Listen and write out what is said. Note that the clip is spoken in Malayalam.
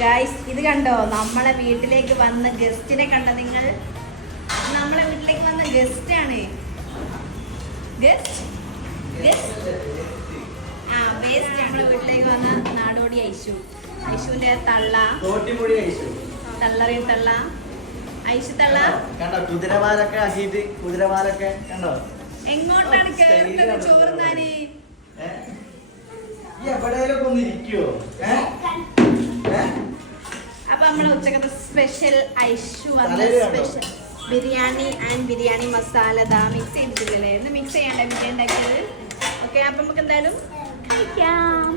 ഗൈസ് ഇത് കണ്ടോ, നമ്മളെ വീട്ടിലേക്ക് വന്ന ഗസ്റ്റിനെ കണ്ടോ നിങ്ങൾ? നമ്മളെ വീട്ടിലേക്ക് വന്ന ഗസ്റ്റ് ആണ്. നമ്മളെ വീട്ടിലേക്ക് വന്ന നാടോടി ഐശു. ഐശുവിന്റെ തള്ള തള്ളറിയും തള്ള ഐശു തള്ള കണ്ടോ, കുതിരവാലൊക്കെ ആക്കിയിട്ട് കുതിരവാലൊക്കെ കണ്ടോ. എങ്ങോട്ടാണ് കേറുന്നത് ചോറുന്നാന്? എവിടെയൊക്കെ ഒന്ന് ഇരിക്കുവോ? അപ്പൊ നമ്മളെ ഉച്ചക്കത്തെ സ്പെഷ്യൽ ഐശു വന്ന സ്പെഷ്യൽ ബിരിയാണി ആൻഡ് ബിരിയാണി മസാല ദാ മിക്സ് ചെയ്തിട്ടില്ലേ? മിക്സ് ചെയ്യാണ്ട് ബിരിയാണി ഉണ്ടാക്കിയത്. ഓക്കെ, അപ്പൊ നമുക്ക് എന്തായാലും കഴിക്കാം.